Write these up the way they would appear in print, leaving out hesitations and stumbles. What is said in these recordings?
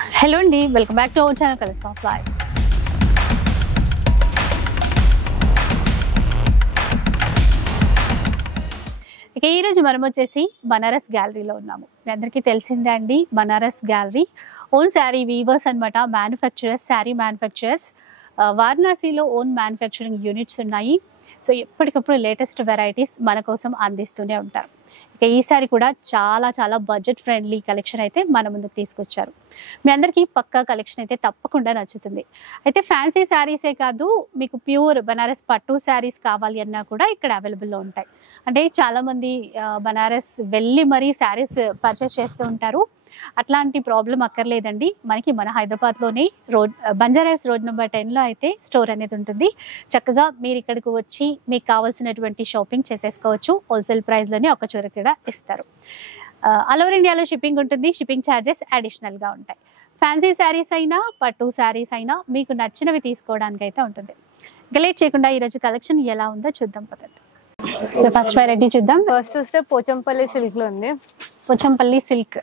Hello అండి, welcome back to our channel colours of life. ఇక ఈరోజు మనం వచ్చేసి బనారస్ గ్యాలరీలో ఉన్నాము. మీ అందరికీ తెలిసిందే అండి, Banaras gallery own sari weavers అనమాట, మ్యానుఫ్యాక్చరర్స్, శారీ మ్యానుఫ్యాక్చరర్స్. వారణాసిలో ఓన్ మ్యానుఫ్యాక్చరింగ్ యూనిట్స్ ఉన్నాయి. సో ఎప్పటికప్పుడు లేటెస్ట్ వెరైటీస్ మన కోసం అందిస్తూనే ఉంటారు. ఇక ఈసారి కూడా చాలా చాలా బడ్జెట్ ఫ్రెండ్లీ కలెక్షన్ అయితే మన ముందుకు తీసుకొచ్చారు. మీ అందరికీ పక్కా కలెక్షన్ అయితే తప్పకుండా నచ్చుతుంది. అయితే ఫ్యాన్సీ శారీసే కాదు, మీకు ప్యూర్ బనారస్ పట్టు శారీస్ కావాలి అన్నా కూడా ఇక్కడ అవైలబుల్లో ఉంటాయి. అంటే చాలామంది బనారస్ వెళ్ళి మరీ శారీస్ పర్చేస్ చేస్తూ ఉంటారు. అట్లాంటి ప్రాబ్లం అక్కర్లేదండి. మనకి మన హైదరాబాద్లోనే బంజారాస్ రోడ్ నెంబర్ 10లో అయితే స్టోర్ అనేది ఉంటుంది. చక్కగా మీరు ఇక్కడికి వచ్చి మీకు కావాల్సినటువంటి షాపింగ్ చేసేసుకోవచ్చు. హోల్సేల్ ప్రైస్లోనే ఒక చోర కూడా ఇస్తారు. ఆల్ ఓవర్ ఇండియాలో షిప్పింగ్ ఉంటుంది. షిప్పింగ్ ఛార్జెస్ అడిషనల్గా ఉంటాయి. ఫ్యాన్సీ శారీస్ అయినా పట్టు శారీస్ అయినా మీకు నచ్చినవి తీసుకోవడానికి అయితే ఉంటుంది. లేట్ చేయకుండా ఈరోజు కలెక్షన్ ఎలా ఉందో చూద్దాం పదండి. సో ఫస్ట్ వెరైటీ చూద్దాం. ఫస్ట్ చూస్తే పోచంపల్లి సిల్క్ లో ఉంది. పోచంపల్లి సిల్క్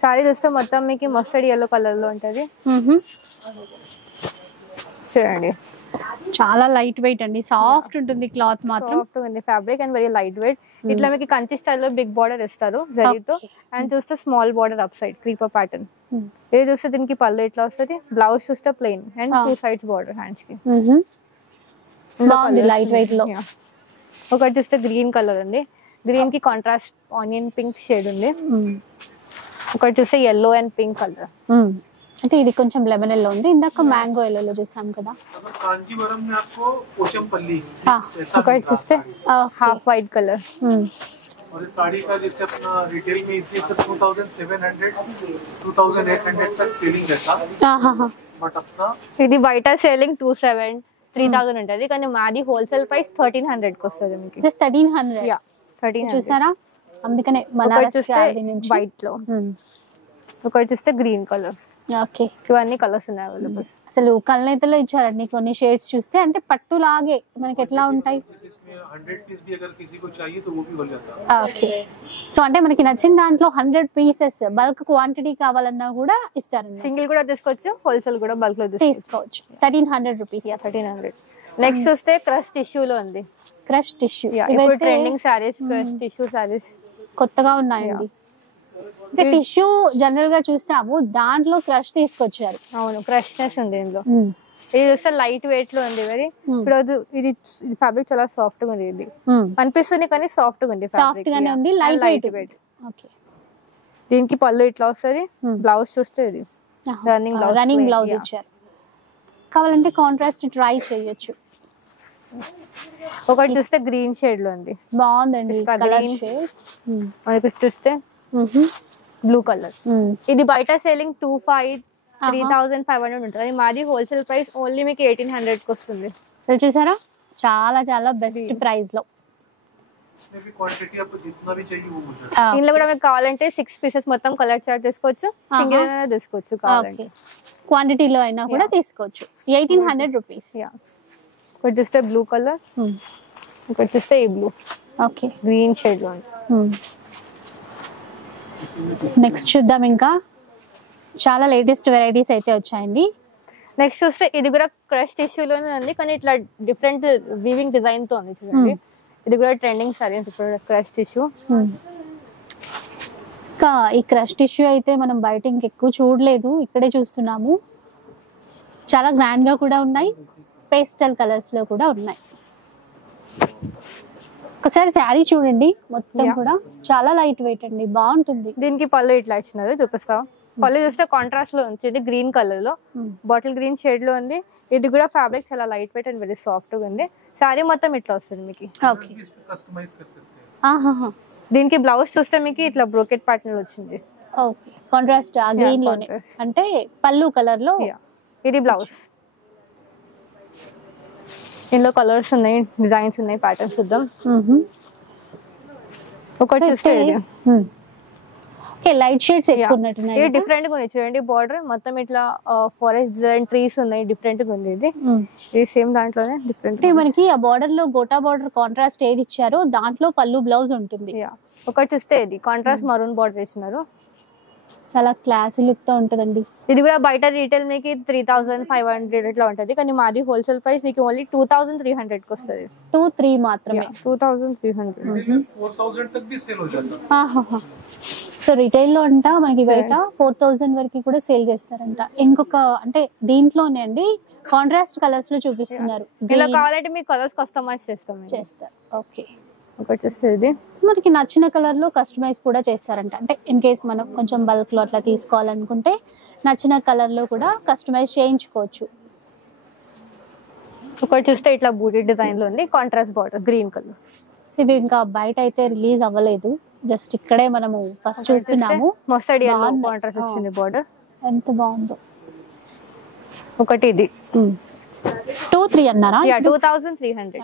సారీ చూస్తే మొత్తం మీకు మస్టర్డ్ ఎల్లో కలర్ లో ఉంటది. చూడండి, చాలా లైట్ వెయిట్ అండి, సాఫ్ట్ ఉంటుంది. క్లాత్ మాత్రం సాఫ్ట్ ఉంది, fabric and very light weight. ఇట్లా మీకు కంచి స్టైల్లో బిగ్ బార్డర్ ఇస్తారు జరీతో. అండ్ చూస్తే small border up side creeper pattern. ఇది చూస్తే దీనికి పళ్ళు ఇట్లా వస్తుంది. బ్లౌజ్ చూస్తే plain and 2 sides border hands కి. లైట్ వెయిట్ లో ఒకటి చూస్తే గ్రీన్ కలర్ ఉంది. గ్రీన్ కి కాంట్రాస్ట్ ఆనియన్ పింక్ షేడ్ ఉంది. ఒకటి చూస్తే yellow అండ్ పింక్ కలర్. అంటే ఇది కొంచెం లెమన్ ఎల్లో ఉంది. ఇందాక మ్యాంగో ఎల్లో చూసాం కదా. ఒకటి చూస్తే హాఫ్ వైట్ కలర్. और इस साड़ी का जैसे अपना रिटेल में इसमें सिर्फ 2700 2800 तक सेलिंग रहता। बट अपना ఇది బయట సేలింగ్ 2700 3000 ఉంటది, కానీ మాది హోల్సేల్ ప్రైస్ 1300 కి వస్తుంది మీకు. జస్ట్ 1300. యా 1300 చూసారా, అందుకనే ఒకటి చూస్తే వైట్ లో, ఒకటి చూస్తే గ్రీన్ కలర్. ఓకే, ఇవన్నీ కలర్స్ ఉన్నాయి అవైలబుల్. అసలు కలనేతలో ఇచ్చారండి కొన్ని షేడ్స్ చూస్తే. అంటే పట్టు లాగే మనకి ఎట్లా ఉంటాయి. इसमें 100 पीस भी अगर किसी को चाहिए तो वो भी हो जाता है। ఓకే, సో అంటే మనకి నచ్చిన దాంట్లో 100 పీసెస్ బల్క్ క్వాంటిటీ కావాలన్నా కూడా ఇస్తారు. సింగిల్ కూడా తీసుకోవచ్చు, హోల్సేల్ కూడా బల్క్ లో తీసుకోవచ్చు. 1300 రూపీస్. 1300. నెక్స్ట్ చూస్తే క్రష్ టిష్యూ లో ఉంది. క్రష్ టిష్యూ ఇప్పుడు trending saris, crush tissue saris కొత్తగా ఉన్నాయండి. అంటే టిష్యూ జనరల్ గా చూస్తాము, దాంట్లో క్రష్ తీసుకొచ్చారు. అవును, క్రష్నెస్ ఉంది ఇందులో. ఇది చూస్తే లైట్ వెయిట్ లో ఉంది వెరీ. ఇప్పుడు ఇది ఫ్యాబ్రిక్ చాలా సాఫ్ట్ గా ఉంది. ఇది అనిపిస్తుంది కానీ సాఫ్ట్ గా ఉంది, సాఫ్ట్ గానే ఉంది, లైట్ వెయిట్. ఓకే, దీనికి పళ్ళు ఇట్లా వస్తుంది. బ్లౌజ్ చూస్తే ఇది రన్నింగ్ బ్లౌజ్ ఇచ్చారు. కావాలంటే కాంట్రాస్ట్ ట్రై చేయొచ్చు. ఒకటి చూస్తే గ్రీన్ షేడ్ లో ఉంది, బాగుందండి కలర్ షేడ్. మనకి చూస్తే బ్లూ కలర్. ఇది బయట సేలింగ్ 3500 ఉంటుంది, మాది హోల్సేల్ ప్రైస్ ఓన్లీ మీకు 1800 కి వస్తుంది. చూసారా, చాలా చాలా బెస్ట్ ప్రైస్ లో. इसमें भी क्वांटिटी आपको जितना भी चाहिए वो मिल जाएगा। ఇందులో కూడా మీకు కావాలంటే 6 పీసెస్ మొత్తం కలర్ చార్ట్ తీసుకోవచ్చు, సింగిల్ అయినా తీసుకోవచ్చు కావాలంటే. క్వాంటిటీలో అయినా కూడా తీసుకోవచ్చు. 1800 రూపీస్. ఒకటి చూస్తే బ్లూ కలర్, ఒకటి చూస్తే ఈ బ్లూ. ఓకే, గ్రీన్ షేడ్ లో ఉంది. నెక్స్ట్ చూద్దాం. ఇంకా చాలా లేటెస్ట్ వెరైటీస్ అయితే వచ్చాయండి. నెక్స్ట్ చూస్తే ఇది కూడా క్రష్ టిష్యూలోనే ఉంది, కానీ ఇట్లా డిఫరెంట్ వీవింగ్ డిజైన్ తో ఉంది. చూడండి, ఇది కూడా ట్రెండింగ్ సారీ ఇప్పుడు క్రష్ టిష్యూ. ఇంకా ఈ క్రష్ టిష్యూ అయితే మనం బయట ఇంకెక్కువ చూడలేదు, ఇక్కడే చూస్తున్నాము. చాలా గ్రాండ్ గా కూడా ఉన్నాయి, పేస్టల్ కలర్స్ లో కూడా ఉన్నాయి. ఒకసారి శారీ చూడండి, మొత్తం కూడా చాలా లైట్ వెయిట్ అండి, బాగుంటుంది. దీనికి పళ్ళు ఇట్లా ఇచ్చినారు, చూపిస్తాం. పళ్ళు చూస్తే కాంట్రాస్ట్ లో ఉంది, గ్రీన్ కలర్ లో, బాటిల్ గ్రీన్ షేడ్ లో ఉంది. ఇది కూడా ఫ్యాబ్రిక్ చాలా light weight and very soft గా ఉంది. శారీ మొత్తం ఇట్లా వస్తుంది మీకు. ఓకే, कस्टमाइज कर सकते हैं। దీనికి బ్లౌజ్ చూస్తే మీకు ఇట్లా బ్రోకెట్ ప్యాటర్న్ వచ్చింది. ఓకే, కాంట్రాస్ట్ ఆ గ్రీన్ లోనే, అంటే పళ్ళు కలర్ లో. ఇది బ్లౌజ్. ఇందులో కలర్స్ ఉన్నాయి, డిజైన్స్ ఉన్నాయి, ప్యాటర్న్స్ చూద్దాం. ఒకటి చూస్తే ఓకే, లైట్ షేడ్స్ ఎక్కువ ఉన్నట్టున్నాయి. ఇది డిఫరెంట్ గా ఉంది. చూడండి, బార్డర్ మొత్తం ఇట్లా ఫారెస్ట్ డిజైన్, ట్రీస్ ఉన్నాయి, డిఫరెంట్ గా ఉంది. ఇది సేమ్ దాంట్లోనే డిఫరెంట్. మనకి ఆ బార్డర్ లో గోటా బార్డర్ కాంట్రాస్ట్ ఏది ఇచ్చారో దాంట్లో పళ్ళు బ్లౌజ్ ఉంటుంది. ఒకటి చూస్తే ఇది కాంట్రాస్ట్ మరూన్ బార్డర్ ఇచ్చినారు. చాలా క్లాసీ లుక్ తో ఉంటదండి. ఇది కూడా బయట రీటైల్ మీకు 3500 ఇట్లా ఉంటది, కానీ మాది హోల్సేల్ ప్రైస్ మీకు ఓన్లీ 2300 కి వస్తుంది. 2-3 మాత్రమే. 2300. 4000 तक भी सेल हो जाता है. సో రిటైల్ లో అంట మనకి బయట 4000 వరకు కూడా సేల్ చేస్తారంట. ఇంకొక అంటే దీంట్లోనే అండి కాంట్రాస్ట్ కలర్స్ లో చూపిస్తున్నారు. ఇలా కావాలంటే మీకు కలర్స్ కస్టమైజ్ చేస్తారు. ఓకే. ఒకటి వచ్చేది మనకి నచ్చిన కలర్ లో కస్టమైజ్ కూడా చేస్తారంట. అంటే ఇన్ కేస్ మనం కొంచెం బల్క్ లో అట్లా తీసుకోవాలనుకుంటే నచ్చిన కలర్ లో కూడా కస్టమైజ్ చేయించుకోవచ్చు. ఒకటి చూస్తే ఇట్లా బూటీ డిజైన్ లో ఉంది, కాంట్రాస్ట్ బార్డర్ గ్రీన్ కలర్. ఇవి ఇంకా బయట అయితే రిలీజ్ అవ్వలేదు, జస్ట్ ఇక్కడే మనము ఫస్ట్ చూస్తున్నాము. మస్టర్డ్ yellow కాంట్రాస్ట్ వచ్చింది బార్డర్, ఎంత బాగుందో. ఒకటి ఇది 2-3 అన్నారా? 2300.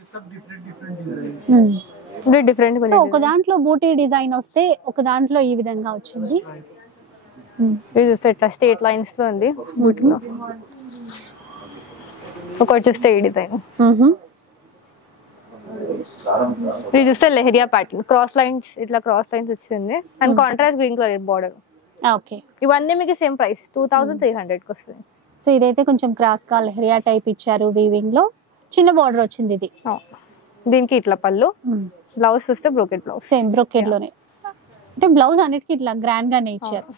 ये सब डिफरेंट డిఫరెంట్ సో ఒక దాంట్లో బూటీ డిజైన్ వస్తే ఒక దాంట్లో ఈ విధంగా వచ్చింది. ఇది చూస్తే ఇట్లా స్ట్రేట్ లైన్స్ లో ఉంది బూటీలో. ఒకటి చూస్తే ఈ డిజైన్. ఇది చూస్తే లెహరియా ప్యాటర్న్, క్రాస్ లైన్స్ ఇట్లా క్రాస్ లైన్స్ వచ్చింది and contrast green colour border. Okay. ఇవన్నీ మీకు సేమ్ ప్రైస్ 2300 కి వస్తుంది. సో ఇదైతే కొంచెం క్రాస్ గా లెహరియా టైప్ ఇచ్చారు, వీవింగ్ లో చిన్న బార్డర్ వచ్చింది. ఇది దీనికి ఇట్లా పళ్ళు, బ్లౌజ్ చూస్తే బ్రోకెట్ బ్లౌజ్, సేమ్ బ్రోకెట్ లోనే. అంటే బ్లౌజ్ అన్నిటికీ ఇట్లా గ్రాండ్ గానే ఇచ్చారు.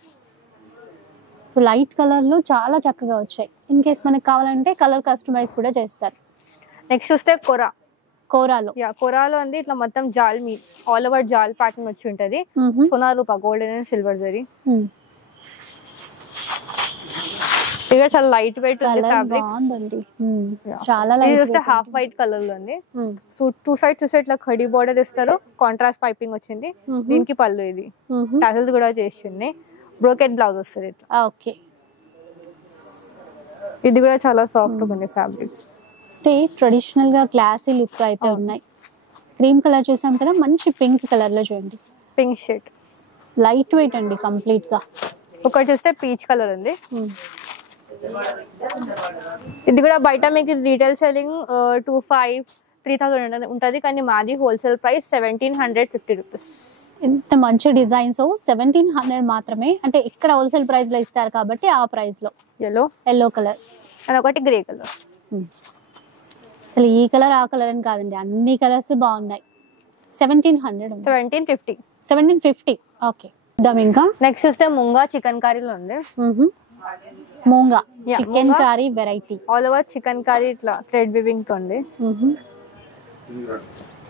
సో లైట్ కలర్ లో చాలా చక్కగా వచ్చాయి. ఇన్ కేస్ మనకి కావాలంటే కలర్ కస్టమైజ్ కూడా చేస్తారు. నెక్స్ట్ చూస్తే కోరాలో కోరాలో ఉంది ఇట్లా మొత్తం జాల్ మీ ఆల్ ఓవర్ జాల్ ప్యాటర్న్ వచ్చి ఉంటది. సోనార్ రూపా గోల్డెన్ అండ్ సిల్వర్ జరీ. ఇది చాలా లైట్ వెయిట్ ఉంది ఫ్యాబ్రిక్, బాగుందండి. చాలా ఇది చూస్తే హాఫ్ వైట్ కలర్ లో ఉంది. సో 2 సైడ్స్ చూస్తే ఇట్లా ఖడీ బార్డర్ ఇస్తారు, కాంట్రాస్ట్ పైపింగ్ వచ్చింది. దీనికి పళ్ళు, ఇది టాసల్స్ కూడా చేసింది, బ్రోకెట్ బ్లౌజ్ వస్తుంది ఇట్లా. ఓకే. ఇది కూడా చాలా సాఫ్ట్ ఉంది ఫ్యాబ్రిక్. అంటే ట్రెడిషనల్ గా క్లాసీ లుక్ అయితే ఉన్నాయి. క్రీమ్ కలర్ చూసాం కదా, మంచి పింక్ కలర్ లో చూడండి, పింక్ షేడ్, లైట్ వెయిట్ అండి కంప్లీట్ గా. ఒకటి చూస్తే పీచ్ కలర్ ఉంది. ఇది కూడా బయట మీకు రీటైల్ సెల్లింగ్ 2500-3000 ఉంటది, కానీ మాది హోల్సేల్ ప్రైస్ 1750 రూపీస్. ఎంత మంచి డిజైన్స్, 1700 మాత్రమే. అంటే ఇక్కడ హోల్సేల్ ప్రైస్ లో ఇస్తారు కాబట్టి ఆ ప్రైస్ లో. ఎల్లో కలర్ అండ్ ఒకటి గ్రే కలర్. అసలు ఈ కలర్ ఆ కలర్ అని కాదండి, అన్ని కలర్స్ బాగున్నాయి. 1750. ఓకే. ఇంకా నెక్స్ట్ చూస్తే ముంగా చికెన్ కర్రీలో ఉంది. మూంగా chicken curry variety, all over chicken curry ఇట్లా థ్రెడ్ వీవింగ్ తో ఉంది.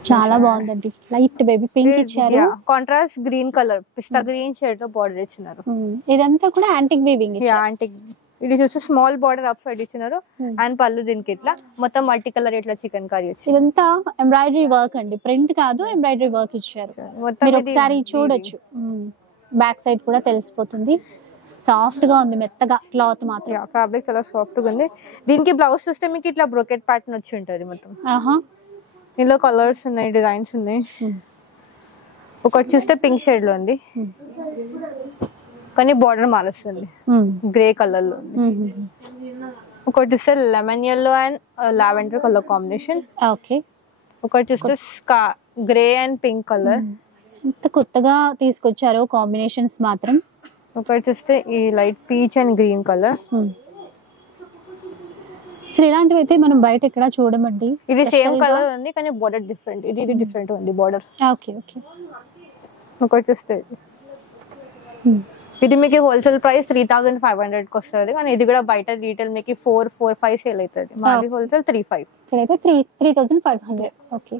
చాలా బాగుందండి. లైట్ బేబీ పింక్ ఇచ్చారు, కాంట్రాస్ట్ గ్రీన్ కలర్ పిస్తా గ్రీన్ షేడ్ తో బార్డర్ ఇచ్చినారు. ఇదంతా కూడా యాంటిక్ వీవింగ్. యాంటిక్. ఇది చూస్తే స్మాల్ బార్డర్ అప్ సైడ్ ఇచ్చినారు అండ్ పళ్ళు దీనికి ఇట్లా మొత్తం మల్టీ కలర్ ఇట్లా చికెన్ కర్రీ వచ్చింది. ఇదంతా ఎంబ్రాయిడరీ వర్క్ అండి, ప్రింట్ కాదు, ఎంబ్రాయిడరీ వర్క్ ఇచ్చారు. మీరు ఒకసారి చూడొచ్చు, బ్యాక్ సైడ్ కూడా తెలిసిపోతుంది. సాఫ్ట్ గా ఉంది, మెత్తగా క్లాత్ మాత్రం. ఫ్యాబ్రిక్ చాలా సాఫ్ట్ గా ఉంది. దీనికి బ్లౌజ్ చూస్తే మీకు ఇట్లా బ్రోకెట్ ప్యాటర్న్ వచ్చి ఉంటది మొత్తం. ఇందులో కలర్స్ ఉన్నాయి, డిజైన్స్ ఉన్నాయి. ఒకటి చూస్తే పింక్ షేడ్ లో ఉంది, కానీ బార్డర్ మారుస్తుంది, గ్రే కలర్ లో ఉంది. ఒకటి చూస్తే lemon yellow and lavender colour combination. Okay. ఒకటి చూస్తే గ్రే అండ్ పింక్ కలర్. ఇంత కొత్తగా తీసుకొచ్చారు కాంబినేషన్స్ మాత్రం. ఒకటి చూస్తే ఈ light peach and green colour. అసలు ఇలాంటివి అయితే మనం బయట ఎక్కడ చూడమండి. ఇది సేమ్ కలర్ ఉంది కానీ బార్డర్ డిఫరెంట్, ఇది డిఫరెంట్ ఉంది బార్డర్. ఓకే. ఒకటి చూస్తే ఇది మీకు హోల్సేల్ ప్రైస్ 3500 కి వస్తుంది, కానీ ఇది కూడా బయట రీటైల్ మీకు 4-5 సేల్ అవుతుంది. మాది హోల్సేల్ 35. ఇక్కడైతే 3500. ఓకే.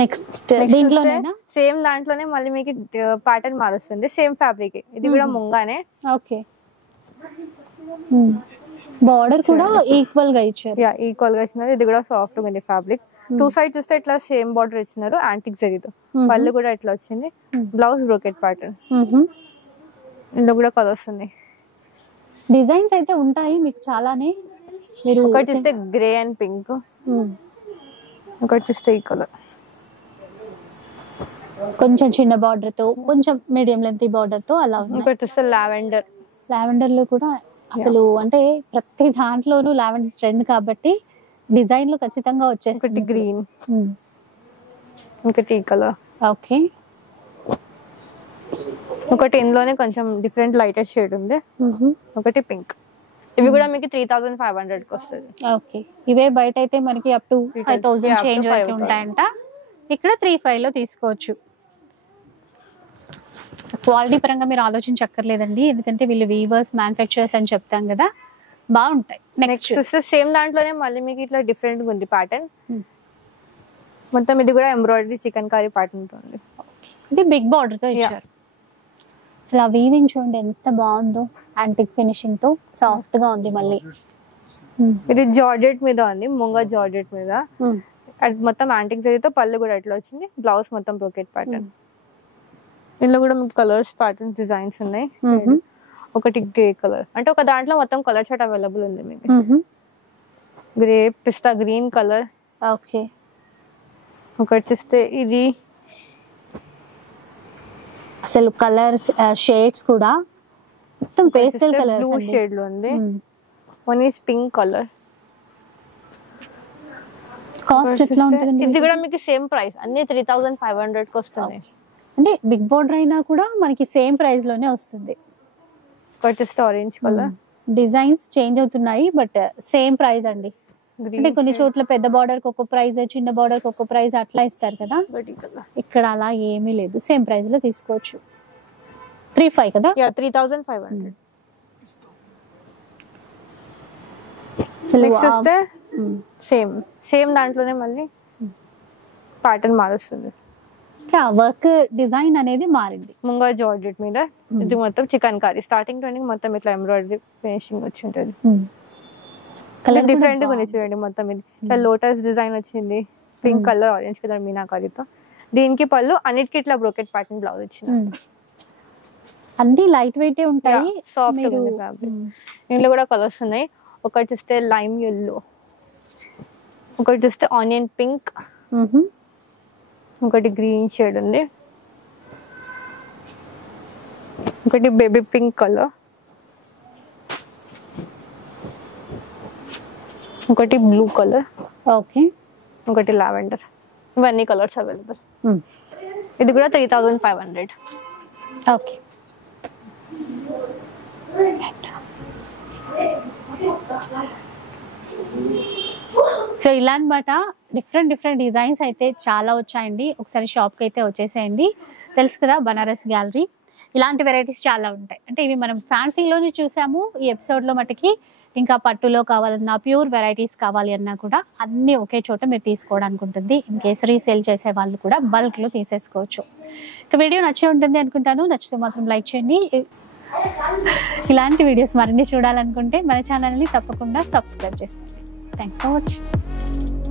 నెక్స్ట్ దీంట్లోనే సేమ్ దాంట్లోనే మళ్ళీ మీకు ప్యాటర్న్ మారుస్తుంది, సేమ్ ఫ్యాబ్రిక్. ఇది కూడా ముంగానే. ఓకే. బార్డర్ కూడా ఈక్వల్ గా ఇచ్చారు. ఈక్వల్ గా ఇచ్చినారు. ఇది కూడా సాఫ్ట్ గా ఉంది ఫ్యాబ్రిక్. 2 సైడ్ చూస్తే ఇట్లా సేమ్ బార్డర్ ఇచ్చినారు, యాంటిక్ జరీతో. పళ్ళు కూడా ఇట్లా వచ్చింది, బ్లౌజ్ బ్రోకెట్ ప్యాటర్న్. ఇందులో కూడా కలర్స్ ఉన్నాయి, డిజైన్స్ అయితే ఉంటాయి మీకు చాలానే. మీరు ఒకటి చూస్తే గ్రే అండ్ పింక్, ఒకటి చూస్తే ఈ కలర్ కొంచెం చిన్న బార్డర్ తో, కొంచెం మీడియం లెంత్ బార్డర్ తో అలా. ఒకటి చూస్తే లావెండర్ లో కూడా అసలు అంటే ప్రతి దాంట్లోనూ లావెండర్ ట్రెండ్ కాబట్టి డిజైన్ లో ఖచ్చితంగా వచ్చేస్తుంది. ఒకటి గ్రీన్, ఇంకటి ఈ కలర్. ఓకే. ఒకటి ఇందులోనే కొంచెం డిఫరెంట్ లైటర్ షేడ్ ఉంది, ఒకటి పింక్. ఇవి కూడా మీకు 3500 కి వస్తుంది. ఓకే. ఇవే బయట అయితే మనకి అప్ టు 5000 చేంజ్ వరకు ఉంటాయంట, ఇక్కడ 35 లో తీసుకోవచ్చు. క్వాలిటీ పరంగా మీరు ఆలోచించక్కర్లేదండి, ఎందుకంటే వీళ్ళు వీవర్స్ మ్యానుఫ్యాక్చరర్స్ అని చెప్తాం కదా, బాగుంటాయి. నెక్స్ట్ సేమ్ దాంట్లోనే మళ్ళీ మీకు ఇట్లా డిఫరెంట్ ఉంది ప్యాటర్న్. మొత్తం ఇది కూడా ఎంబ్రాయిడరీ చికెన్ కర్రీ ప్యాటర్న్ ఉంటుంది. ఇది బిగ్ బార్డర్ తో ఇచ్చారు. అసలు ఆ వీవింగ్ చూడండి ఎంత బాగుందో, యాంటిక్ ఫినిషింగ్ తో సాఫ్ట్ గా ఉంది. మళ్ళీ ఇది జార్జెట్ మీద ఉంది, ముంగా జార్జెట్ మీద. అది మొత్తం యాంటిక్ జరీతో పళ్ళు కూడా ఎట్లా వచ్చింది, బ్లౌజ్ మొత్తం బ్రోకెట్ ప్యాటర్న్. ఇందులో కూడా మీకు కలర్స్ ప్యాటర్న్ డిజైన్స్ ఉన్నాయి. ఒకటి గ్రే కలర్, అంటే ఒక దాంట్లో మొత్తం కలర్ చార్ట్ అవైలబుల్ ఉంది మీకు. గ్రే, పిస్తా గ్రీన్ కలర్. ఓకే. ఒకటి చూస్తే ఇది అసలు కలర్స్ షేడ్స్ కూడా మొత్తం పేస్టల్ కలర్స్, బ్లూ షేడ్ లో ఉంది. One is pink colour. Cost ఎట్లా ఉంటుంది? ఇది కూడా మీకు సేమ్ ప్రైస్, అన్ని 3500 కి వస్తుంది. అంటే బిగ్ బార్డర్ అయినా కూడా మనకి సేమ్ ప్రైస్ లోనే వస్తుంది. ఒకటి చూస్తే ఆరెంజ్ కలర్. డిజైన్స్ చేంజ్ అవుతున్నాయి బట్ సేమ్ ప్రైస్ అండి. అంటే కొన్ని చోట్ల పెద్ద బార్డర్ కి ఒక ప్రైస్, చిన్న బార్డర్ కి ఒక ప్రైస్ అట్లా ఇస్తారు కదా, ఇక్కడ అలా ఏమీ లేదు, సేమ్ ప్రైస్ లో తీసుకోవచ్చు. 35 కదా? 3500. నెక్స్ట్ వస్తే సేమ్ దాంట్లోనే మళ్ళీ ప్యాటర్న్ మారుస్తుంది. వర్క్ డిజైన్ అనేది మారింది. ముంగా జార్జెట్ మీద ఇది మొత్తం chicken curry. Starting to ending మొత్తం ఇట్లా ఎంబ్రాయిడరీ ఫినిషింగ్ వచ్చి ఉంటుంది. కలర్ డిఫరెంట్ గా ఉంది చూడండి. మొత్తం ఇది ఇట్లా లోటస్ డిజైన్ వచ్చింది, పింక్ కలర్, ఆరెంజ్ కలర్ మీనాకారితో. దీనికి పళ్ళు, అన్నిటికీ ఇట్లా బ్రోకెట్ ప్యాటర్న్ బ్లౌజ్ వచ్చింది. అన్ని లైట్ వెయిట్ ఉంటాయి, సాఫ్ట్ ఉంది ఫ్యాబ్రిక్. ఇందులో కూడా కలర్స్ ఉన్నాయి. ఒకటి చూస్తే లైమ్ yellow, ఒకటి చూస్తే ఆనియన్ పింక్, ఒకటి గ్రీన్ షేడ్ ఉంది, ఒకటి బేబీ పింక్ కలర్, ఒకటి బ్లూ కలర్. ఓకే. ఒకటి లావెండర్. ఇవన్నీ కలర్స్ అవైలబుల్. ఇది కూడా 3500. ఓకే. సో ఇలా అన్నమాట, డిఫరెంట్ డిజైన్స్ అయితే చాలా వచ్చాయండి. ఒకసారి షాప్కి అయితే వచ్చేసేయండి. తెలుసు కదా బనారస్ గ్యాలరీ, ఇలాంటి వెరైటీస్ చాలా ఉంటాయి. అంటే ఇవి మనం ఫ్యాన్సీలోనే చూసాము ఈ ఎపిసోడ్లో మటుకి. ఇంకా పట్టులో కావాలన్నా, ప్యూర్ వెరైటీస్ కావాలి అన్నా కూడా అన్నీ ఒకే చోట మీరు తీసుకోవడానికి ఉంటుంది. ఇన్ కేసు రీసేల్ చేసే వాళ్ళు కూడా బల్క్లో తీసేసుకోవచ్చు. ఇక వీడియో నచ్చే ఉంటుంది అనుకుంటాను. నచ్చితే మాత్రం లైక్ చేయండి. ఇలాంటి వీడియోస్ మరిన్ని చూడాలనుకుంటే మన ఛానల్ని తప్పకుండా సబ్స్క్రైబ్ చేసుకోండి. Thanks for watching.